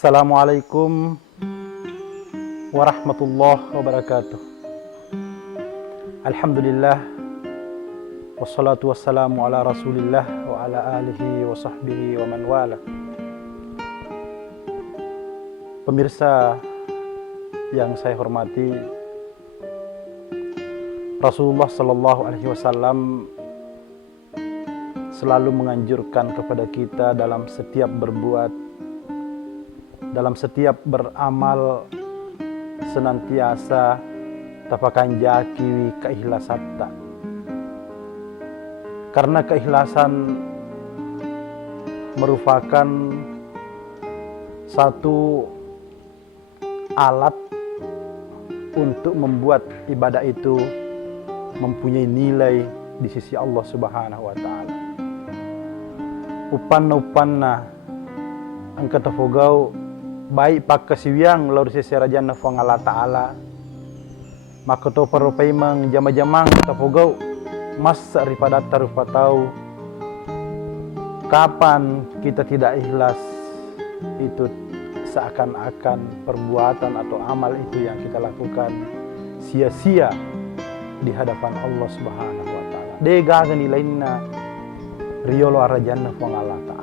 Assalamualaikum warahmatullahi wabarakatuh. Alhamdulillah, wassalatu wassalamu ala rasulillah wa ala alihi wa sahbihi wa man wala. Pemirsa yang saya hormati, Rasulullah Sallallahu Alaihi Wasallam selalu menganjurkan kepada kita dalam setiap berbuat, dalam setiap beramal, senantiasa tapakan jaki keikhlasatta. Karena keikhlasan merupakan satu alat untuk membuat ibadah itu mempunyai nilai di sisi Allah Subhanahu wa taala. Upanna angka tafogau baik pak kasiwiang laur seserajan nafang Allah taala, maka to parupai mang jama-jamang tafogau masa ripada tarupa tahu kapan kita tidak ikhlas, itu seakan-akan perbuatan atau amal itu yang kita lakukan sia-sia di hadapan Allah Subhanahu wa taala. Dega gani lainna riyolo arajanna fong Allah taala.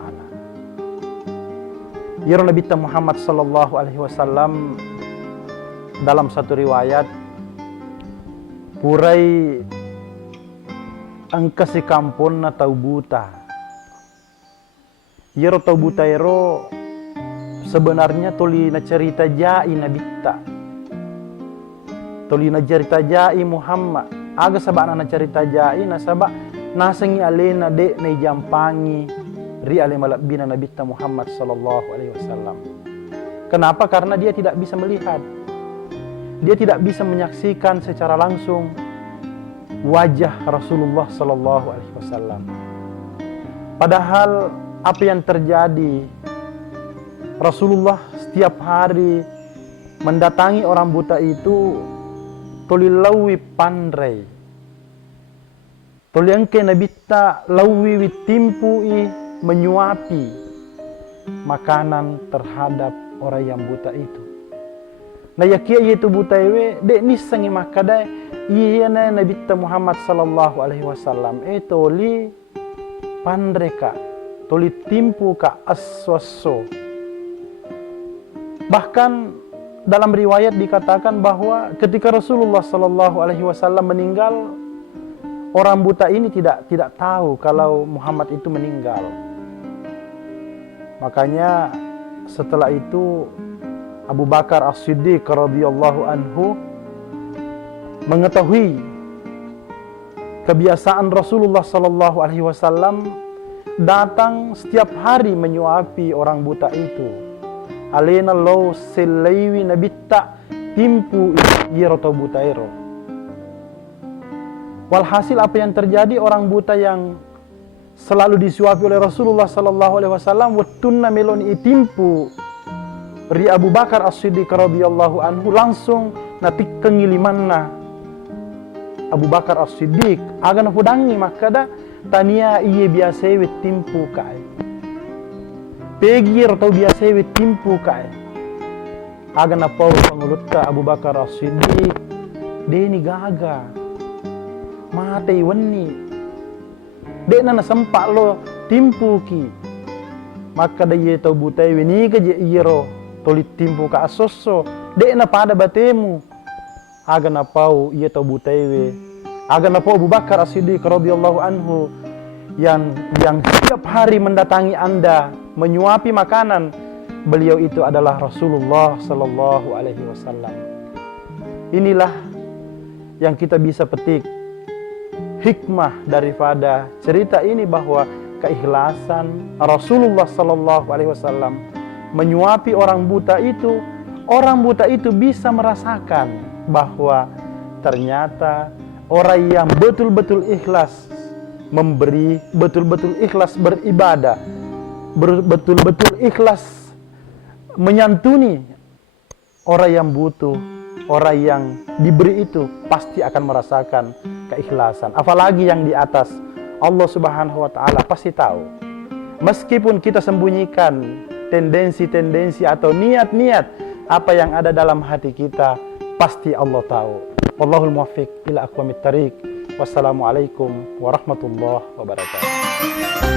Yaro Nabi Muhammad sallallahu alaihi wasallam dalam satu riwayat purai angka si kampun na tau buta. Yaro tau buta yaro sebenarnya toli na cerita jai nabitta. Toli na cerita jai Muhammad. Aga sabak na cerita jai na sabak nasangi alena de na jampangi ri ale malabina nabitta Muhammad sallallahu alaihi wasallam. Kenapa? Karena dia tidak bisa melihat. Dia tidak bisa menyaksikan secara langsung wajah Rasulullah sallallahu alaihi wasallam. Padahal apa yang terjadi, Rasulullah setiap hari mendatangi orang buta itu toli lawi pandrai. Toli angke nabitta lawi witimpui menyuapi makanan terhadap orang yang buta itu. Nah yakia itu buta iwe dek nisangi makadai iya na nabitta Muhammad sallallahu alaihi wasallam toli pandrai ka, toli timpu ka aswaso. Bahkan dalam riwayat dikatakan bahwa ketika Rasulullah Sallallahu Alaihi Wasallam meninggal, orang buta ini tidak tahu kalau Muhammad itu meninggal. Makanya setelah itu Abu Bakar As-Siddiq radhiyallahu anhu mengetahui kebiasaan Rasulullah Sallallahu Alaihi Wasallam datang setiap hari menyuapi orang buta itu. Alena lo selaiwi nabitta timpu yero to buta ero. Walhasil apa yang terjadi, orang buta yang selalu disuapi oleh Rasulullah sallallahu alaihi wasallam wattunna meloni itimpu ri Abu Bakar As-Siddiq radhiyallahu anhu langsung natik kengilimanna Abu Bakar As-Siddiq agana hudangi makada tania iye biasa timpu kai. Pegir atau biasa timpu kai. Aga na pau pangulut ka Abu Bakar As-Siddiq. Deni gaga. Mata iwani. De na nasampak lo timpu ki. Maka da ye tau butai weni ka je iro toli timpu ka asoso. De na pada batemu. Aga na pau ye tau butai we. Aga na pau Abu Bakar As-Siddiq radhiyallahu anhu yang setiap hari mendatangi Anda menyuapi makanan, beliau itu adalah Rasulullah Sallallahu Alaihi Wasallam. Inilah yang kita bisa petik hikmah daripada cerita ini, bahwa keikhlasan Rasulullah Sallallahu Alaihi Wasallam menyuapi orang buta itu bisa merasakan bahwa ternyata orang yang betul-betul ikhlas memberi, betul-betul ikhlas beribadah, betul-betul ikhlas menyantuni orang yang butuh, orang yang diberi itu pasti akan merasakan keikhlasan. Apalagi yang di atas, Allah Subhanahu wa taala pasti tahu. Meskipun kita sembunyikan tendensi-tendensi atau niat-niat apa yang ada dalam hati kita, pasti Allah tahu. Wallahul muwaffiq ila aqwamit thariq. Wassalamualaikum warahmatullahi wabarakatuh.